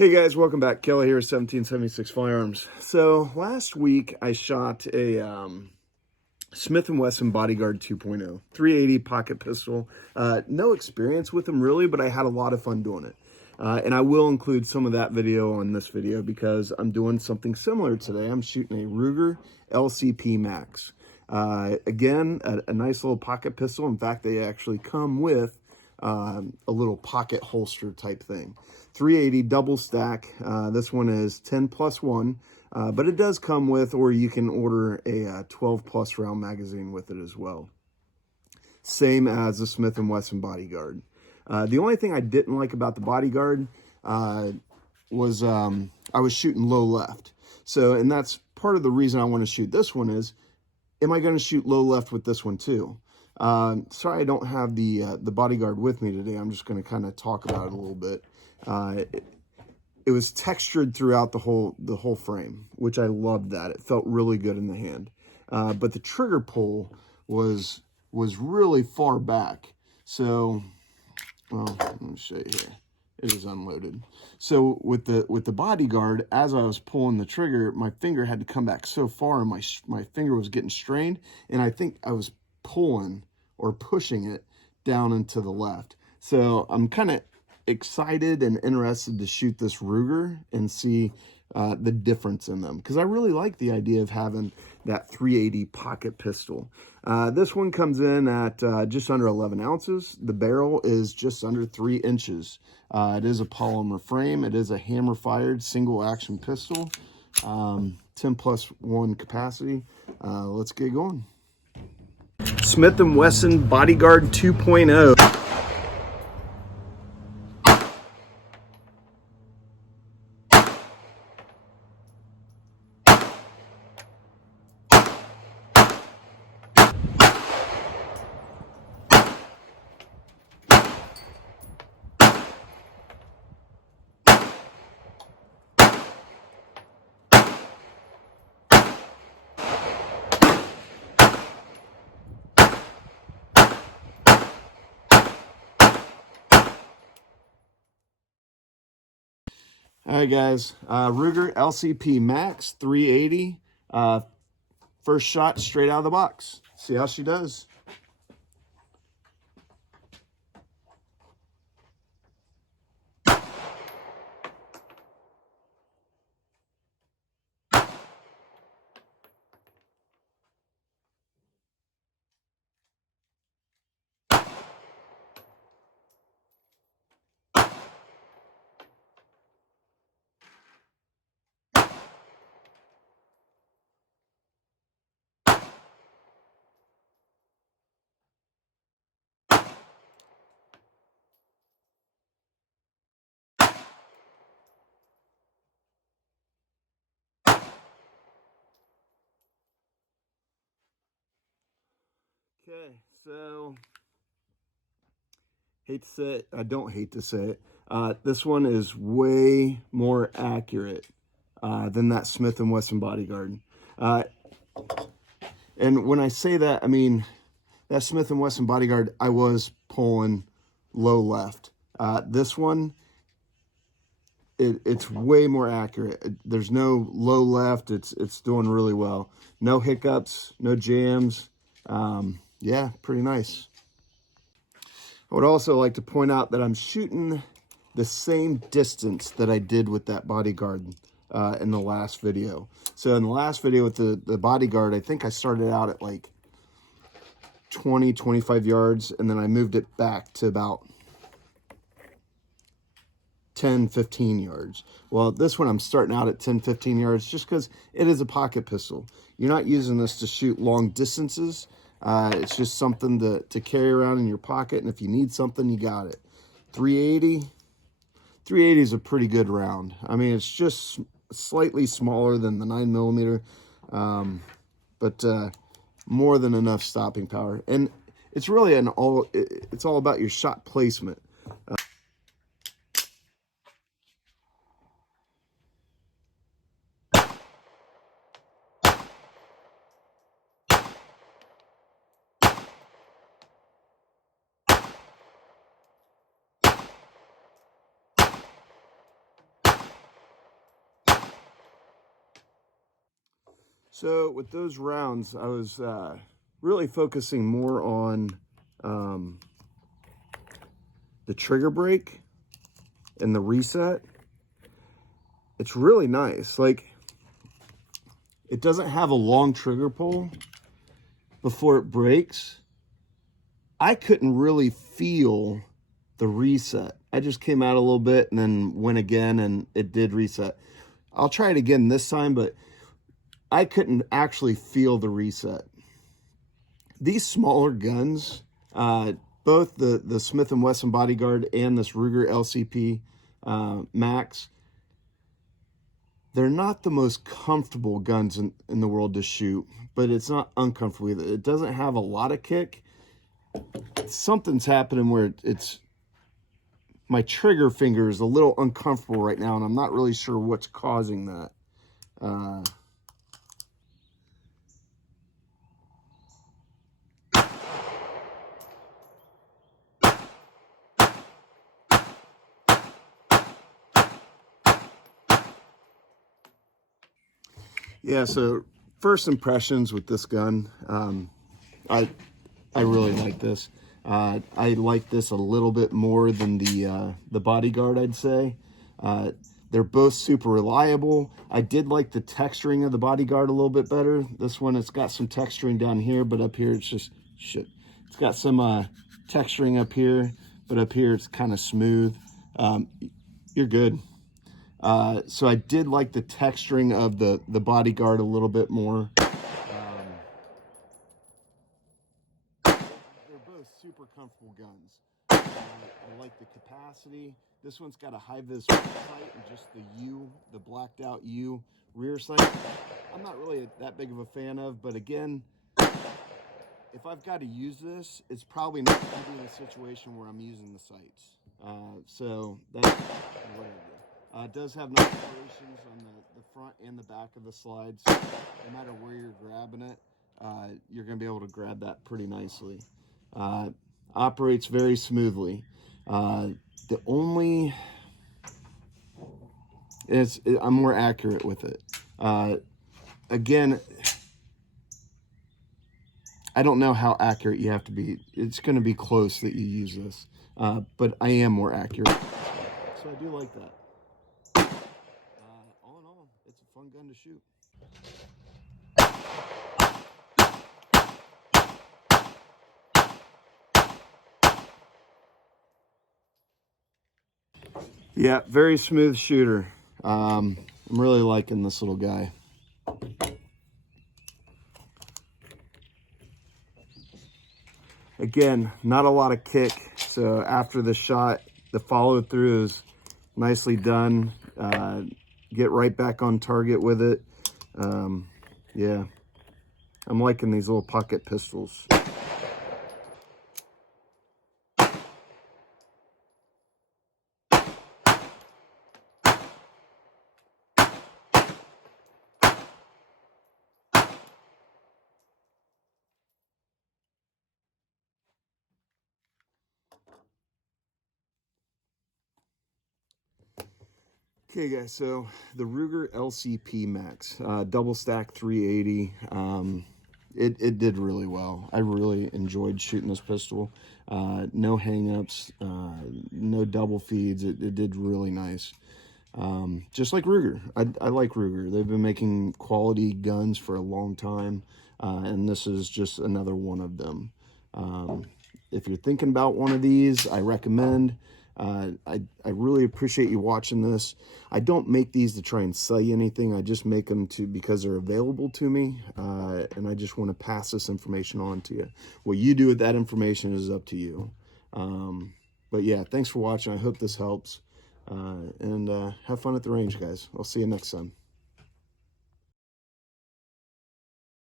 Hey guys, welcome back. Kelly here, 1776 Firearms. So last week I shot a Smith & Wesson Bodyguard 2.0, 380 pocket pistol. No experience with them really, but I had a lot of fun doing it. And I will include some of that video on this video because I'm doing something similar today. I'm shooting a Ruger LCP Max. Again, a nice little pocket pistol. In fact, they actually come with a little pocket holster type thing. 380 double stack. This one is 10 plus 1, but it does come with, or you can order a 12 plus round magazine with it as well. Same as the Smith & Wesson Bodyguard. The only thing I didn't like about the Bodyguard was I was shooting low left. So, and that's part of the reason I want to shoot this one is, am I going to shoot low left with this one too? Sorry I don't have the Bodyguard with me today. I'm just going to kind of talk about it a little bit. It was textured throughout the whole frame, which I loved that. It felt really good in the hand. But the trigger pull was really far back. So, well, let me show you here. It is unloaded. So with the Bodyguard, as I was pulling the trigger, my finger had to come back so far, and my finger was getting strained, and I think I was pulling or pushing it down into the left. So I'm kind of excited and interested to shoot this Ruger and see the difference in them, because I really like the idea of having that 380 pocket pistol. This one comes in at just under 11 ounces. The barrel is just under 3 inches. It is a polymer frame. It is a hammer fired single action pistol, 10 plus 1 capacity. Let's get going. Smith & Wesson Bodyguard 2.0. All right, guys, Ruger LCP Max 380. First shot straight out of the box. See how she does. Okay, so hate to say it, I don't hate to say it. This one is way more accurate than that Smith & Wesson Bodyguard. And when I say that, I mean that Smith & Wesson Bodyguard, I was pulling low left. This one, it's way more accurate. There's no low left. It's doing really well. No hiccups, no jams. Yeah, pretty nice. I would also like to point out that I'm shooting the same distance that I did with that Bodyguard in the last video. So in the last video with the Bodyguard, I think I started out at like 20, 25 yards, and then I moved it back to about 10, 15 yards. Well, this one I'm starting out at 10, 15 yards just because it is a pocket pistol. You're not using this to shoot long distances. It's just something to carry around in your pocket, and if you need something, you got it. 380 is a pretty good round. I mean, it's just slightly smaller than the 9mm, but more than enough stopping power. And it's really it's all about your shot placement. So with those rounds, I was really focusing more on the trigger break and the reset. It's really nice. Like, it doesn't have a long trigger pull before it breaks. I couldn't really feel the reset. I just came out a little bit and then went again and it did reset. I'll try it again this time, but I couldn't actually feel the reset. These smaller guns, both the Smith & Wesson Bodyguard and this Ruger LCP Max, they're not the most comfortable guns in the world to shoot, but it's not uncomfortable either. It doesn't have a lot of kick. Something's happening where my trigger finger is a little uncomfortable right now, and I'm not really sure what's causing that. Yeah, so first impressions with this gun, I really like this. I like this a little bit more than the Bodyguard, I'd say. They're both super reliable. I did like the texturing of the Bodyguard a little bit better. This one, it's got some texturing down here, but up here it's just shit. It's got some texturing up here, but up here it's kind of smooth. You're good. So I did like the texturing of the Bodyguard a little bit more. They're both super comfortable guns. I like the capacity. This one's got a high-vis sight and just the blacked out U rear sight. I'm not really that big of a fan of, but again, if I've got to use this, it's probably not going to be in a situation where I'm using the sights. So that's what I do. It does have notifications on the front and the back of the slides. No matter where you're grabbing it, you're going to be able to grab that pretty nicely. Operates very smoothly. The only I'm more accurate with it. Again, I don't know how accurate you have to be. It's going to be close that you use this, but I am more accurate. So I do like that. All in all, it's a fun gun to shoot. Yeah, very smooth shooter. I'm really liking this little guy. Again, not a lot of kick. So after the shot, the follow through is nicely done. Get right back on target with it. Yeah, I'm liking these little pocket pistols. Okay guys, so the Ruger LCP Max, double stack 380, it did really well. I really enjoyed shooting this pistol. No hang-ups, no double feeds, it did really nice. Just like Ruger, I like Ruger. They've been making quality guns for a long time, and this is just another one of them. If you're thinking about one of these, I recommend. I really appreciate you watching this. I don't make these to try and sell you anything. I just make them because they're available to me, and I just want to pass this information on to you. What you do with that information is up to you. But yeah, thanks for watching. I hope this helps, and have fun at the range, guys. I'll see you next time.